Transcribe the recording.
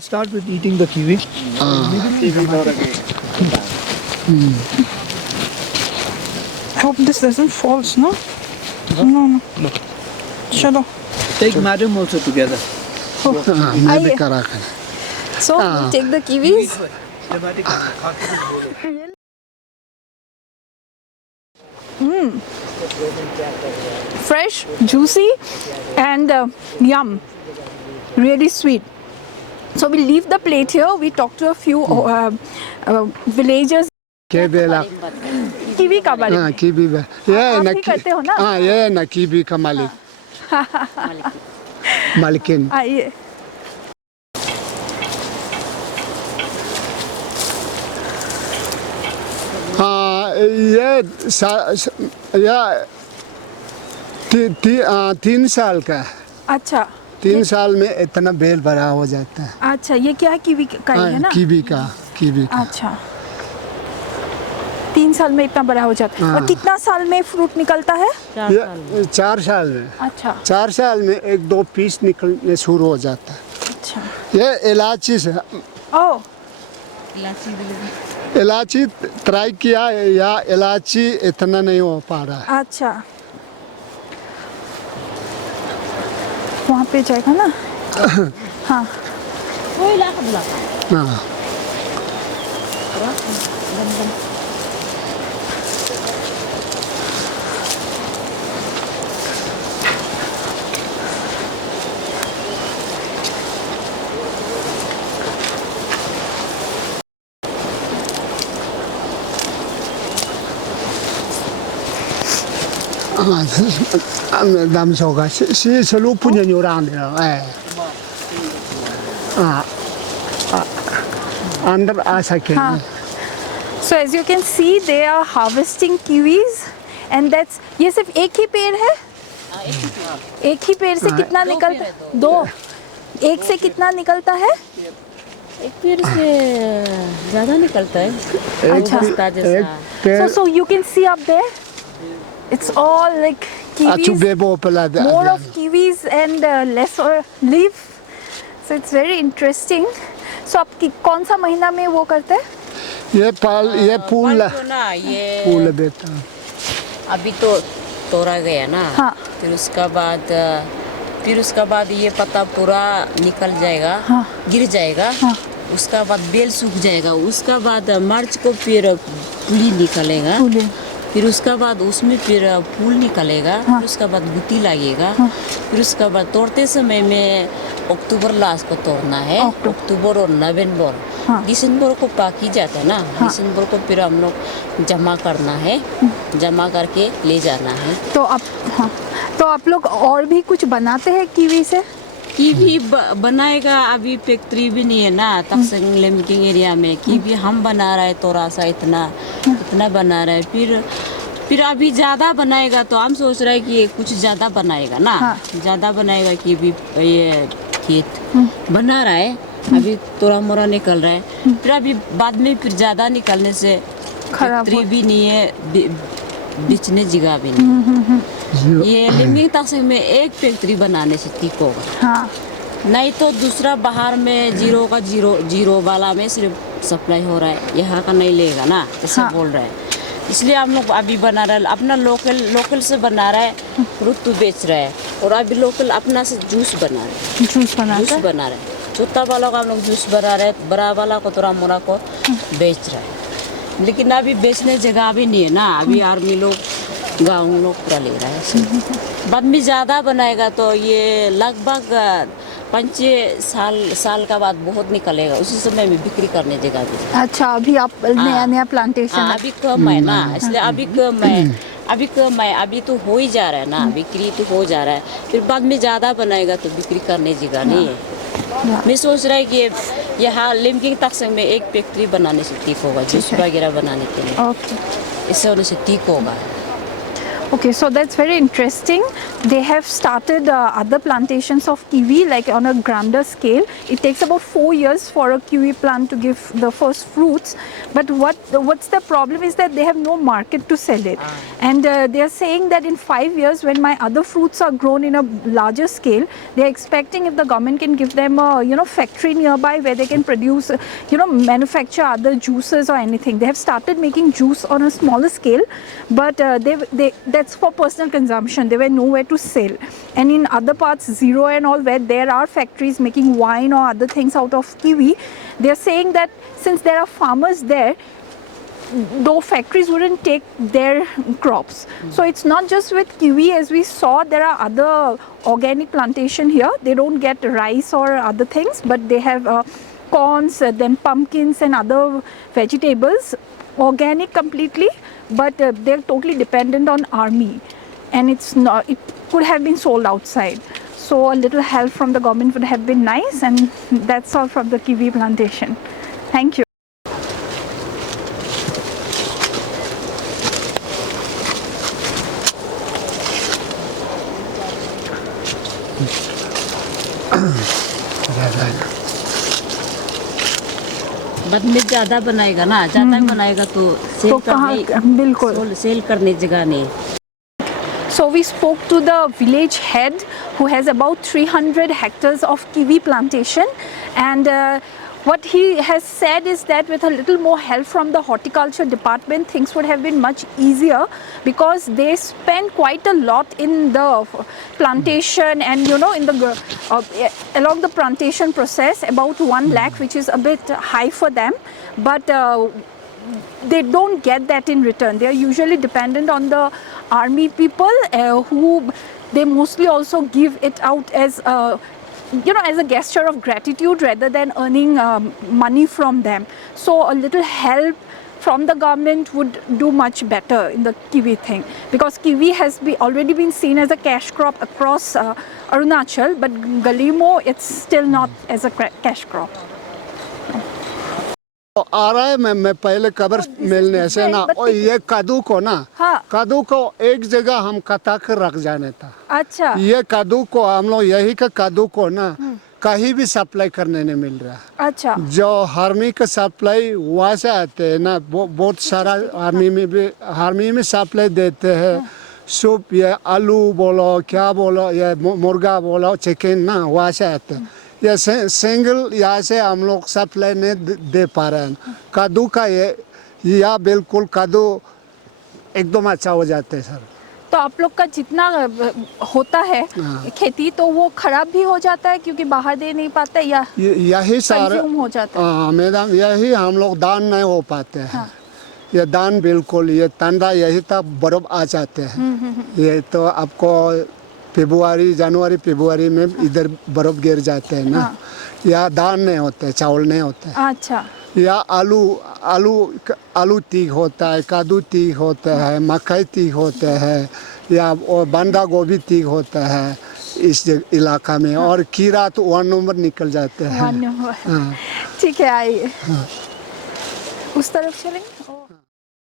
Start with eating the kiwi. Hope this doesn't fall, no? No. Chalo. Take madam also together. मैं भी करा कर So, we'll take the kiwis. Fresh, juicy, and yum. Really sweet. So we leave the plate here. We talk to a few villagers. के बेला Kiwi का बारे में kiwi ये आप ना ही करते हो ना? ये ना कीवी का मालिक मालिकिन आइए. ये 3 साल का. अच्छा. 3 साल में इतना बेल बड़ा हो जाता है. अच्छा, ये क्या है? किवी का ही है ना? कीवी का. अच्छा. 3 साल में इतना बड़ा हो जाता है. और कितना साल में फ्रूट निकलता है? 4 साल में. अच्छा. 4 साल में 1-2 पीस निकलने शुरू हो जाता है. अच्छा. ये इलायची से. ओह. इलायची ट्राई किया या इलायची इतना नहीं हो पा रहा है. अच्छा. वहाँ पे जाएगा ना? हाँ. हाँ. Dam soga si selu punya nyurang dia. Under asake. हाँ. So as you can see, they are harvesting kiwis, and that's ये सिर्फ एक ही पेड़ है? एक ही पेड़ से कितना निकलता है? 2. एक से कितना निकलता है? एक पेड़ से ज़्यादा निकलता है. अच्छा. So you can see up there, it's all like kiwis. More of kiwis and less leaf. So it's very interesting. So आप कौन सा महीना में वो करते हैं? ये फूल ना ये फूल देता. अभी तो तोड़ा गया ना. हाँ. फिर उसका बाद ये पत्ता पूरा निकल जाएगा. हाँ. गिर जाएगा. हाँ. उसका बाद बेल सूख जाएगा. उसका बाद मार्च को फिर फूली निकलेगा. फिर उसका बाद उसमें फिर फूल निकलेगा. हाँ. फिर उसका बाद गुत्ती लगेगा. हाँ. फिर उसका बाद तोड़ते समय में अक्टूबर लास्ट को तोड़ना है. अक्टूबर और नवंबर. हाँ. दिसंबर को पाकी जाता है ना. हाँ. दिसंबर को फिर हम लोग जमा करना है. जमा करके ले जाना है. तो आप लोग और भी कुछ बनाते हैं किवी से? कीवी बनाएगा. अभी फैक्ट्री भी नहीं है ना तक्सिंग लेमकिंग एरिया में. कीवी हम बना रहे थोड़ा सा इतना बना रहे. फिर अभी ज़्यादा बनाएगा तो हम सोच रहे हैं कि कुछ ज़्यादा बनाएगा ना. हाँ. ज़्यादा बनाएगा कि भी ये खेत बना रहा है. अभी थोड़ा मोड़ा निकल रहा है. फिर अभी बाद में फिर ज़्यादा निकलने से फैक्ट्री भी नहीं है. बेचने जगह भी नहीं. ये लेमकिंग तक्सिंग में एक फैक्ट्री बनाने से ठीक होगा. हाँ. नहीं तो दूसरा बाहर में जीरो वाला में सिर्फ सप्लाई हो रहा है. यहाँ का नहीं लेगा ना. ऐसा हाँ. बोल रहा है. इसलिए हम लोग अभी बना रहे हैं. अपना लोकल से बना रहा है. फ्रूट तो बेच रहा है. और अभी लोकल अपना से जूस बना रहे हैं. छोटा वाला का हम लोग जूस बना रहे हैं. बड़ा वाला को थोड़ा मोड़ा को बेच रहा है. लेकिन अभी बेचने जगह भी नहीं है ना. अभी आर्मी लोग गाँव लोग पूरा ले रहा है. बाद में ज़्यादा बनाएगा तो ये लगभग 5 साल का बाद बहुत निकलेगा. उसी समय में बिक्री करने जगह भी. अच्छा. अभी आप नया प्लांटेशन. अभी कम है ना. इसलिए अभी कम है. अभी तो हो ही जा रहा है ना. बिक्री तो हो जा रहा है. फिर बाद में ज़्यादा बनाएगा तो बिक्री करने जगह नहीं है. मैं सोच रहा है कि यहाँ लेमकिंग तक्सिंग में एक फैक्ट्री बनाने से ठीक होगा. जूस वगैरह बनाने के लिए. ओके. इससे होने से ठीक होगा. Okay, so that's very interesting. They have started other plantations of kiwi like on a grander scale. It takes about 4 years for a kiwi plant to give the first fruits. But what's the problem is that they have no market to sell it. And they are saying that in 5 years when my other fruits are grown in a larger scale, they are expecting if the government can give them a factory nearby where they can produce, manufacture other juices or anything. They have started making juice on a smaller scale, but that's for personal consumption. They were nowhere to sell. And in other parts, Zero and all, where there are factories making wine or other things out of kiwi, they are saying that since there are farmers there, though factories wouldn't take their crops. So it's not just with kiwi, as we saw, there are other organic plantation here. They don't get rice or other things, but they have corns, then pumpkins and other vegetables, organic completely, but they're totally dependent on army, and it could have been sold outside. So a little help from the government would have been nice, and that's all from the kiwi plantation. Thank you. बदले ज़्यादा बनाएगा ना, ज़्यादा बनाएगा तो cell करने जगह नहीं. So we spoke to the village head who has about 300 hectares of kiwi plantation, and what he has said is that with a little more help from the horticulture department, things would have been much easier, because they spend quite a lot in the plantation and in the along the plantation process, about 1 lakh, which is a bit high for them, but they don't get that in return. They are usually dependent on the army people who they mostly also give it out as as a gesture of gratitude rather than earning money from them. So a little help from the government would do much better in the kiwi thing, because kiwi has already been seen as a cash crop across Arunachal, but Gelemo, it's still not as a cash crop. आ रहा है मैं पहले cover मिलने से ना, और ये कद्दू को ना, कद्दू को एक जगह हम कटा कर रख जाने था. अच्छा. ये कद्दू को हम लोग यही का कद्दू को ना कहीं भी सप्लाई करने नहीं मिल रहा. अच्छा. जो आर्मी का सप्लाई वहाँ से आते हैं ना, बहुत सारा आर्मी में सप्लाई देते हैं. सूप, ये आलू बोलो, क्या बोलो, ये मुर्गा बोलो, चिकन ना, वहाँ से आते हैं. ये सिंगल यहाँ से हम लोग सप्लाई नहीं दे पा रहे हैं. कद्दू का या बिल्कुल कद्दू एकदम अच्छा हो जाते हैं सर. तो आप लोग का जितना होता है खेती, तो वो खराब भी हो जाता है क्योंकि बाहर दे नहीं पाते, या यही सारा हो जाता है? हाँ मैडम, यही हम लोग दान नहीं हो पाते हैं. ये दान बिल्कुल, ये ठंडा यही तक बर्फ आ जाते हैं. ये तो आपको जनवरी फरवरी में इधर बर्फ गिर जाते हैं ना. या दान नहीं होते, चावल नहीं होते. अच्छा. या आलू तीख होता है, कद्दू तीख होता है, मकई तीख होता है, या बंदा गोभी तीख होता है इस इलाका में. और कीड़ा तो 1 नंबर निकल जाते हैं. ठीक है, आइए उस तरफ चलेंगे.